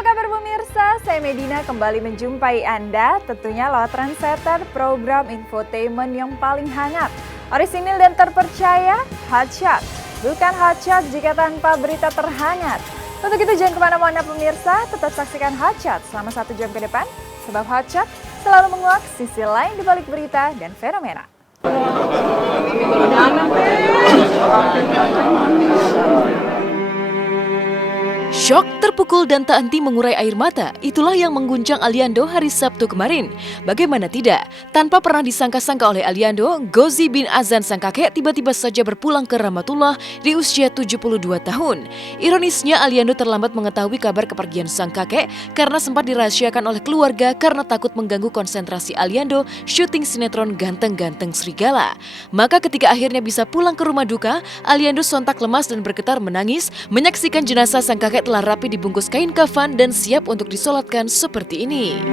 Apa kabar pemirsa? Saya Medina kembali menjumpai Anda tentunya lewat Trendsetter, program infotainment yang paling hangat, orisinil dan terpercaya, Hotshot. Bukan Hotshot jika tanpa berita terhangat. Untuk itu jangan kemana-mana pemirsa, tetap saksikan Hotshot selama 1 jam ke depan. Sebab Hotshot selalu menguak sisi lain di balik berita dan fenomena. Syok, terpukul dan tak henti mengurai air mata, itulah yang mengguncang Aliando hari Sabtu kemarin. Bagaimana tidak, tanpa pernah disangka-sangka oleh Aliando, Gozi bin Azan sang kakek tiba-tiba saja berpulang ke Rahmatullah di usia 72 tahun. Ironisnya Aliando terlambat mengetahui kabar kepergian sang kakek karena sempat dirahasiakan oleh keluarga karena takut mengganggu konsentrasi Aliando syuting sinetron Ganteng-Ganteng Serigala. Maka ketika akhirnya bisa pulang ke rumah duka, Aliando sontak lemas dan bergetar menangis menyaksikan jenazah sang kakek telah rapi dibungkus kain kafan dan siap untuk disolatkan seperti ini.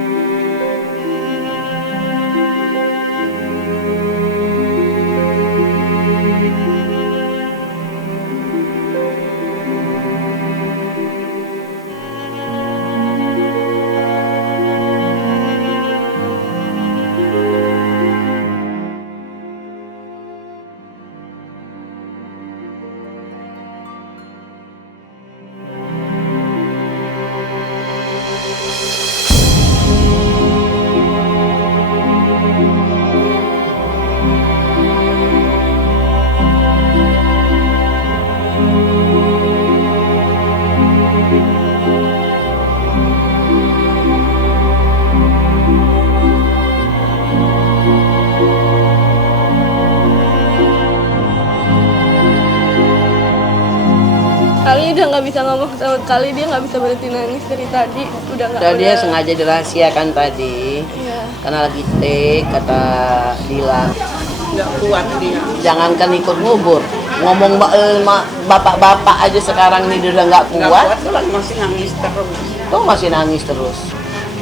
Kali udah nggak bisa ngomong sama sekali, dia nggak bisa berhenti nangis dari tadi, udah nggak. Dan dia sengaja dirahasiakan tadi, Iya. karena lagi take, kata Dila. Nggak kuat dia. Jangankan ikut ngubur, ngomong bapak-bapak aja sekarang ini dia udah nggak Nggak kuat. kuat tuh masih nangis terus. Tuh masih nangis terus.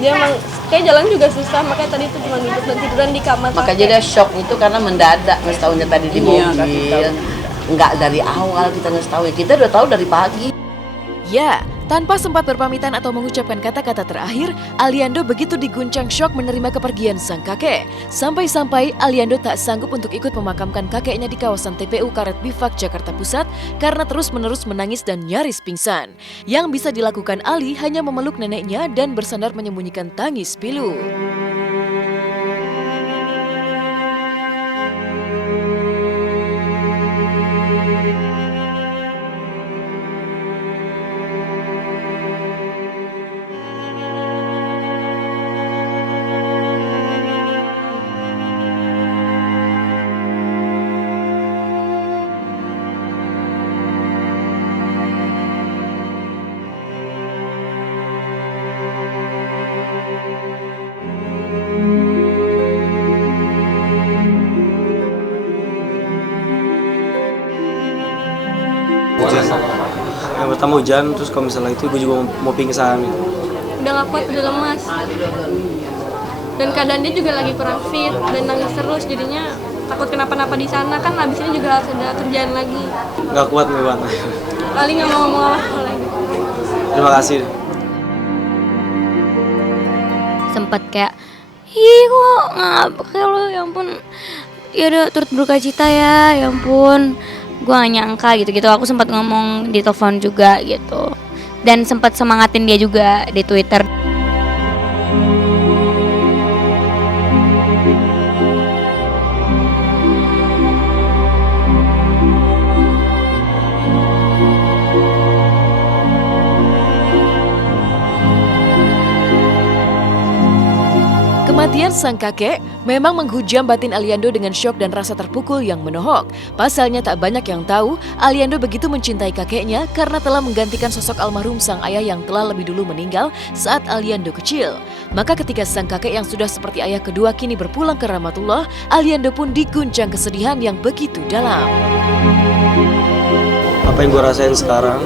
Dia emang kayak jalan juga susah, makanya tadi tuh cuma duduk dan tiduran di kamar. Makanya dia shock itu karena mendadak ngasih taunya tadi di Iya, mobil. kasih tahu. Nggak dari awal kita ngasih tahu, kita udah tahu dari pagi. Ya, tanpa sempat berpamitan atau mengucapkan kata-kata terakhir, Aliando begitu diguncang syok menerima kepergian sang kakek. Sampai-sampai Aliando tak sanggup untuk ikut memakamkan kakeknya di kawasan TPU Karet Bifak, Jakarta Pusat karena terus-menerus menangis dan nyaris pingsan. Yang bisa dilakukan Ali hanya memeluk neneknya dan bersandar menyembunyikan tangis pilu. Hujan. Yang pertama hujan, terus kalau misalnya itu gue juga mau pingsan gitu. Udah nggak kuat, udah lemas. Dan keadaan dia juga lagi kurang fit dan nangis terus, jadinya takut kenapa-napa di sana kan. Abis ini juga harus ada kerjaan lagi. Nggak kuat nih Bang. Kali nggak mau ngomong apa lagi. Terima kasih. Sempat kayak kok ngapa lo, ya ampun, ya udah turut berduka cita ya ampun, gue gak nyangka gitu aku sempat ngomong di telepon juga gitu, dan sempat semangatin dia juga di Twitter. Kematian sang kakek memang menghujam batin Aliando dengan syok dan rasa terpukul yang menohok. Pasalnya tak banyak yang tahu, Aliando begitu mencintai kakeknya karena telah menggantikan sosok almarhum sang ayah yang telah lebih dulu meninggal saat Aliando kecil. Maka ketika sang kakek yang sudah seperti ayah kedua kini berpulang ke Rahmatullah, Aliando pun diguncang kesedihan yang begitu dalam. Apa yang gue rasain sekarang,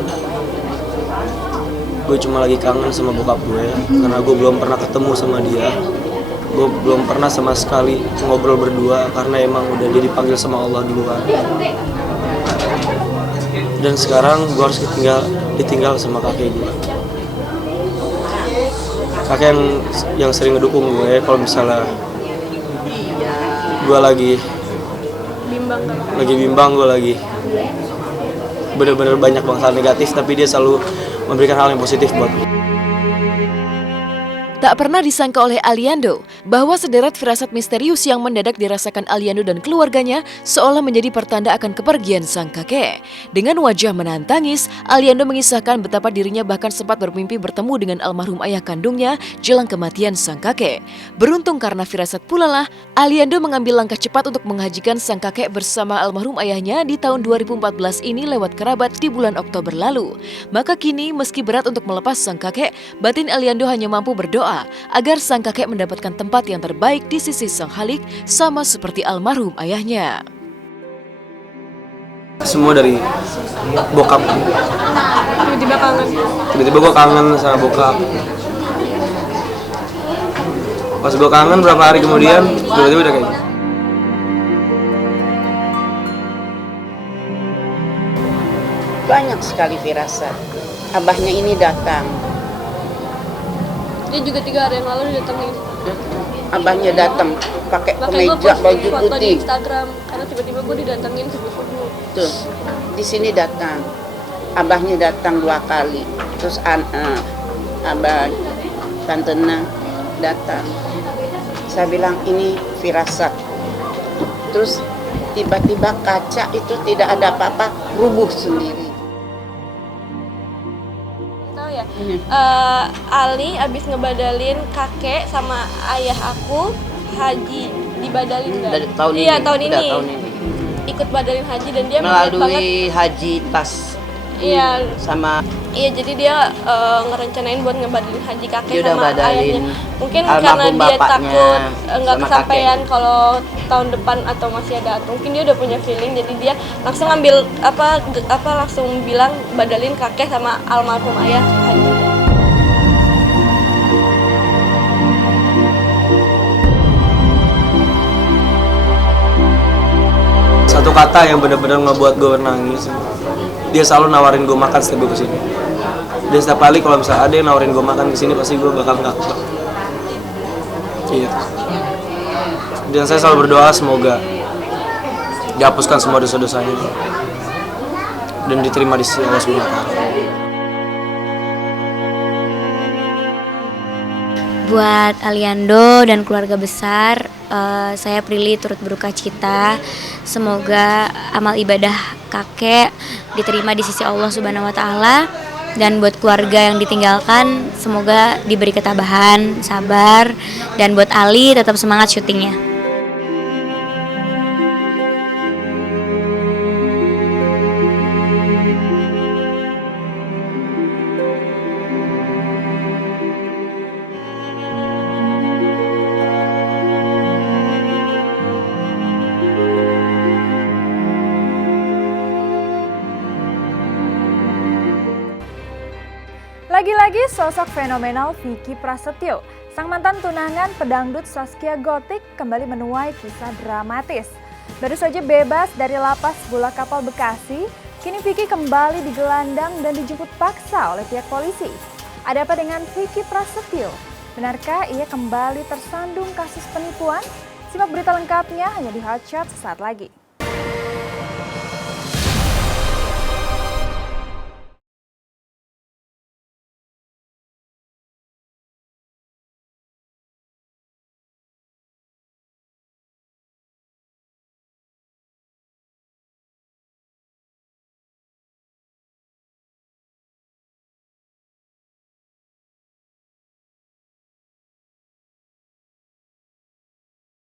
gue cuma lagi kangen sama bokap gue karena gue belum pernah ketemu sama dia. Gue belum pernah sama sekali ngobrol berdua karena emang udah dia dipanggil sama Allah duluan. Dan sekarang gue harus ditinggal sama kakek gue. kakek yang sering ngedukung gue kalau misalnya gue lagi bimbang, gue lagi bener-bener banyak hal negatif, tapi dia selalu memberikan hal yang positif buat gue. Tak pernah disangka oleh Aliando bahwa sederet firasat misterius yang mendadak dirasakan Aliando dan keluarganya seolah menjadi pertanda akan kepergian sang kakek. Dengan wajah menahan tangis, Aliando mengisahkan betapa dirinya bahkan sempat bermimpi bertemu dengan almarhum ayah kandungnya jelang kematian sang kakek. Beruntung karena firasat pula lah, Aliando mengambil langkah cepat untuk menghajikan sang kakek bersama almarhum ayahnya di tahun 2014 ini lewat kerabat di bulan Oktober lalu. Maka kini meski berat untuk melepas sang kakek, batin Aliando hanya mampu berdoa agar sang kakek mendapatkan tempat yang terbaik di sisi sang Khalik sama seperti almarhum ayahnya. Semua dari bokap. Tiba-tiba kangen. Tiba-tiba gue kangen sama bokap. Pas gue kangen berapa hari kemudian, tiba-tiba udah kayak gitu. Banyak sekali firasat. Abahnya ini datang. Dia juga 3 hari yang lalu didatengin. Abahnya datang pakai Makanya gue kemeja post baju foto di putih. Instagram karena tiba-tiba gue didatengin subuh-subuh. Tuh, di sini datang. Abahnya datang 2 kali. Terus abah tantena datang. Saya bilang ini firasat. Terus tiba-tiba kaca itu tidak ada apa-apa, rubuh sendiri. Tahu ya? Ali abis ngebadalin kakek sama ayah aku haji dibadalin kan? Dari tahun ini. Iya tahun Udah ini. tahun ini. Ikut badalin haji dan dia banget banget. Melalui haji tas. Iya. Sama Iya jadi dia ngerencanain buat ngebadalin haji kakek dia udah sama badalin ayahnya. Mungkin karena almarhum dia bapaknya takut nggak sama kesampaian kalau tahun depan atau masih ada. Mungkin dia udah punya feeling jadi dia langsung ngambil langsung bilang badalin kakek sama almarhum ayah haji. Satu kata yang benar-benar ngebuat gue nangis. Dia selalu nawarin gue makan setiap gue kesini. Dan setiap kali kalau misalnya ada yang nawarin gue makan kesini pasti gue bakal ngaku. Gitu. Dan saya selalu berdoa semoga dihapuskan semua dosa-dosanya dan diterima di sisi Allah Subhanahu wa Ta'ala. Buat Aliando dan keluarga besar, saya Prilly turut berduka cita. Semoga amal ibadah kakek diterima di sisi Allah Subhanahu wa Ta'ala. Dan buat keluarga yang ditinggalkan, semoga diberi ketabahan, sabar. Dan buat Ali tetap semangat syutingnya. Lagi-lagi sosok fenomenal Vicky Prasetyo. Sang mantan tunangan pedangdut Zaskia Gotik kembali menuai kisah dramatis. Baru saja bebas dari lapas bola kapal Bekasi, kini Vicky kembali digelandang dan dijemput paksa oleh pihak polisi. Ada apa dengan Vicky Prasetyo? Benarkah ia kembali tersandung kasus penipuan? Simak berita lengkapnya hanya di Hot Shot sesaat lagi.